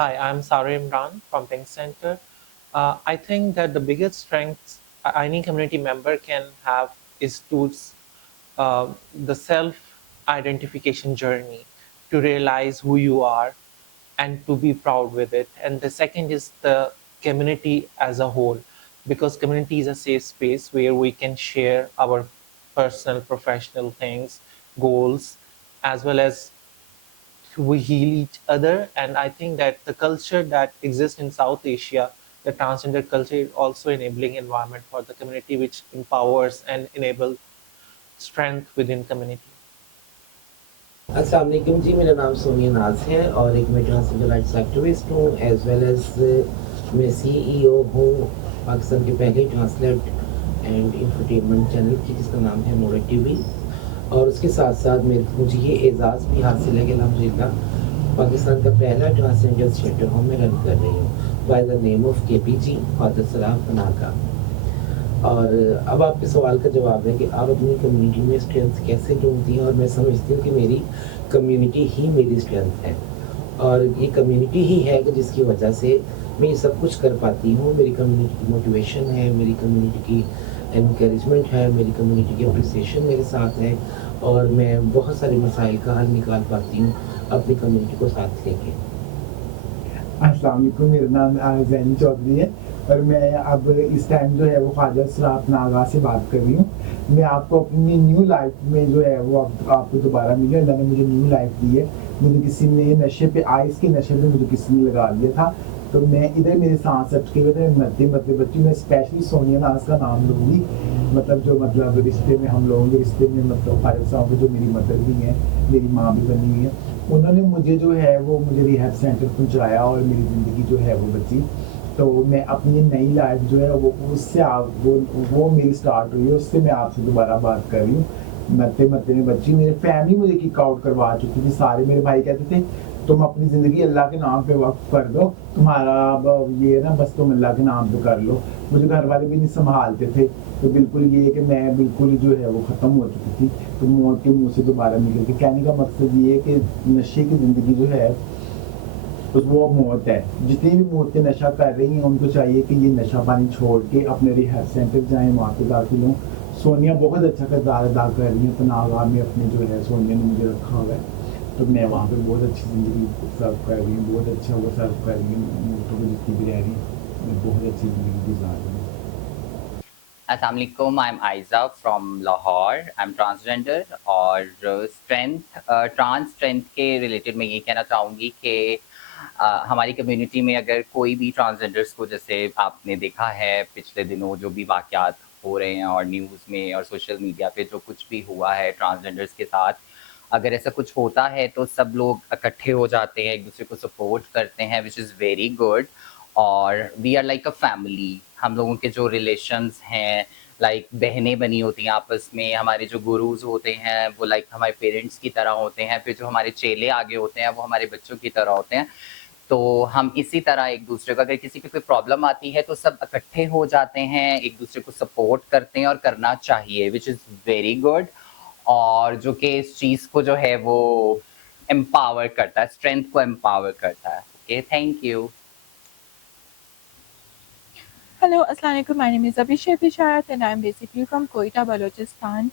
Hi, I'm Sari Imran from Pink Center. I think that the biggest strengths any community member can have is tools, the self identification journey to realize who you are and to be proud with it. And the second is the community as a whole, because community is a safe space where we can share our personal, professional things, goals, as well as we heal each other. And I think that the culture that exists in South Asia, the transgender culture, is also enabling environment for the community, which empowers and enables strength within community. अस्सलाम वालेकुम जी, मेरा नाम सोनिया नाज है और एक मैं transgender rights activist हूँ एज वेल एज मैं सीईओ हूँ पाकिस्तान के पहले ट्रांसलेट एंड इंफरटेनमेंट चैनल की जिसका नाम है मोड़ा टीवी। और उसके साथ साथ मुझे ये एजाज़ भी हासिल है कि अल्हम्दुलिल्लाह पाकिस्तान का पहला ट्रांसजेंडर शेल्टर होम में रन कर रही हूँ by the name of KPG father सलाम पनाह का। और अब आपके सवाल का जवाब है कि आप अपनी कम्युनिटी में स्ट्रेंथ कैसे ढूंढती हैं, और मैं समझती हूँ कि मेरी कम्युनिटी ही मेरी स्ट्रेंथ है और ये कम्युनिटी ही है कि जिसकी वजह से मैं ये सब कुछ कर पाती हूँ। मेरी कम्युनिटी की मोटिवेशन है, मेरी कम्युनिटी की एनकरेजमेंट है, मेरी कम्युनिटी की अप्रिसिएशन मेरे साथ है और मैं बहुत सारे मसाइल का हल निकाल पाती हूँ अपनी कम्युनिटी को साथ लेके। अस्सलाम वालेकुम, मेरा नाम ज़ैनी चौधरी है और मैं अब इस टाइम जो है वो ख्वाजा सराफ नागा से बात कर रही हूँ। मैं आपको अपनी न्यू लाइफ में जो है वो आपको दोबारा मिली है। मैंने मुझे न्यू लाइफ दी है। मुझे किसी ने नशे पे आइस के नशे पे मुझे किसी ने लगा दिया था, तो मैं इधर मेरे सांस अटके हुए थे, मरते मरते बच्ची। मैं स्पेशली सोनिया नाज का नाम लूँगी, मतलब जो मतलब रिश्ते में हम लोगों के रिश्ते में मतलब ख्वाजा साहब जो मेरी मदर भी हैं, मेरी माँ भी बनी हुई है, उन्होंने मुझे जो है वो मुझे रिहैब सेंटर पहुँचाया और मेरी ज़िंदगी जो है वो बची। तो मैं अपनी नई लाइफ जो है वो उससे आप वो मेरी स्टार्ट हुई है, उससे मैं आपसे दोबारा बात कर रही हूँ। मरते मरते में बच्ची, मेरी फैमिली मुझे किक आउट करवा चुकी थी। सारे मेरे भाई कहते थे तुम अपनी ज़िंदगी अल्लाह के नाम पे वक्फ कर दो, तुम्हारा अब ये ना बस तुम अल्लाह के नाम पे कर लो। मुझे घर वाले भी नहीं संभालते थे, तो बिल्कुल ये कि मैं बिल्कुल जो है वो ख़त्म हो चुकी थी। तो मौत के मुँह से दोबारा निकल के कहने का मकसद ये है कि नशे की ज़िंदगी जो है तो वो मौत है। जितनी भी औरतें नशा कर रही हैं उनको चाहिए कि ये नशा पानी छोड़ के अपने रिहैब सेंटर जाएँ, वहाँ पे दाखिल हों। सोनिया बहुत अच्छा किरदार अदा कर रही हैं पनाहगाह में, अपने जो है सोनिया ने मुझे रखा हुआ है, तो मैं वहाँ पे बहुत अच्छी ज़िंदगी सर्व कर रही हूँ, बहुत अच्छा वो सर्व कर रही हूँ। औरतों को जितनी भी रह रही हैं, मैं बहुत अच्छी ज़िंदगी गुजार रही हूँ। Assalamu alaikum, I'm Aiza from Lahore. I'm transgender और ट्रांस स्ट्रेंथ के रिलेटेड मैं ये कहना चाहूँगी कि हमारी कम्युनिटी में अगर कोई भी ट्रांसजेंडर्स को, जैसे आपने देखा है पिछले दिनों जो भी वाक़यात हो रहे हैं और न्यूज़ में और सोशल मीडिया पे जो कुछ भी हुआ है ट्रांसजेंडर्स के साथ, अगर ऐसा कुछ होता है तो सब लोग इकट्ठे हो जाते हैं, एक दूसरे को सपोर्ट करते हैं, विच इज़ वेरी गुड। और we are like a family. हम लोगों के जो रिलेशंस हैं लाइक बहनें बनी होती हैं आपस में, हमारे जो गुरुज होते हैं वो लाइक हमारे पेरेंट्स की तरह होते हैं, फिर जो हमारे चेले आगे होते हैं वो हमारे बच्चों की तरह होते हैं। तो हम इसी तरह एक दूसरे को, अगर किसी की कोई प्रॉब्लम आती है तो सब इकट्ठे हो जाते हैं, एक दूसरे को सपोर्ट करते हैं और करना चाहिए, विच इज़ वेरी गुड। और जो कि इस चीज़ को जो है वो एम्पावर करता है, स्ट्रेंथ को एम्पावर करता है। Okay, thank you. Hello, Assalamu alaikum. My name is Abhishek Bisharat and I'm basically from Quetta, Balochistan.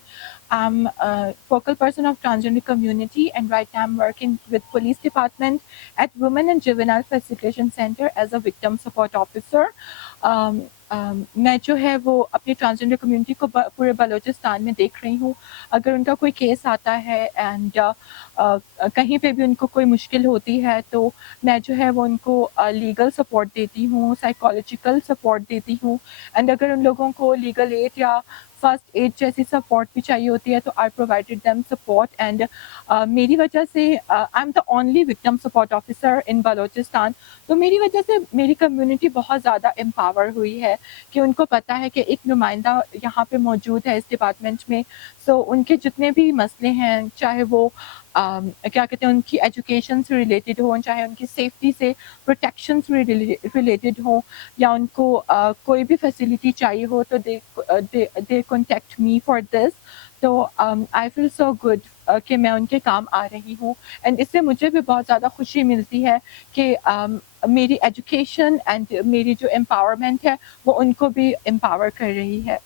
I'm a focal person of transgender community and right now I'm working with police department at Women and Juvenile Facilitation Center as a victim support officer. मैं जो है वो अपनी transgender community को पूरे बलूचिस्तान में देख रही हूँ। अगर उनका कोई केस आता है एंड कहीं पे भी उनको कोई मुश्किल होती है तो मैं जो है वो उनको लीगल सपोर्ट देती हूँ, साइकोलॉजिकल सपोर्ट देती हूँ एंड अगर उन लोगों को लीगल एड या फर्स्ट एड जैसी सपोर्ट भी चाहिए होती है तो आई प्रोवाइडेड देम सपोर्ट एंड मेरी वजह से I am the only victim support officer in Balochistan. तो मेरी वजह से मेरी कम्युनिटी बहुत ज़्यादा एम्पावर हुई है कि उनको पता है कि एक नुमाइंदा यहाँ पे मौजूद है इस डिपार्टमेंट में। सो उनके जितने भी मसले हैं, चाहे वो क्या कहते हैं उनकी एजुकेशन से रिलेटेड हो, चाहे उनकी सेफ्टी से प्रोटेक्शन से रिलेटेड हो या उनको कोई भी फैसिलिटी चाहिए हो तो दे कॉन्टेक्ट मी फॉर दिस। तो आई फील सो गुड कि मैं उनके काम आ रही हूँ एंड इससे मुझे भी बहुत ज़्यादा खुशी मिलती है कि میری ایجوکیشن اینڈ میری جو امپاورمنٹ ہے وہ ان کو بھی امپاور کر رہی ہے.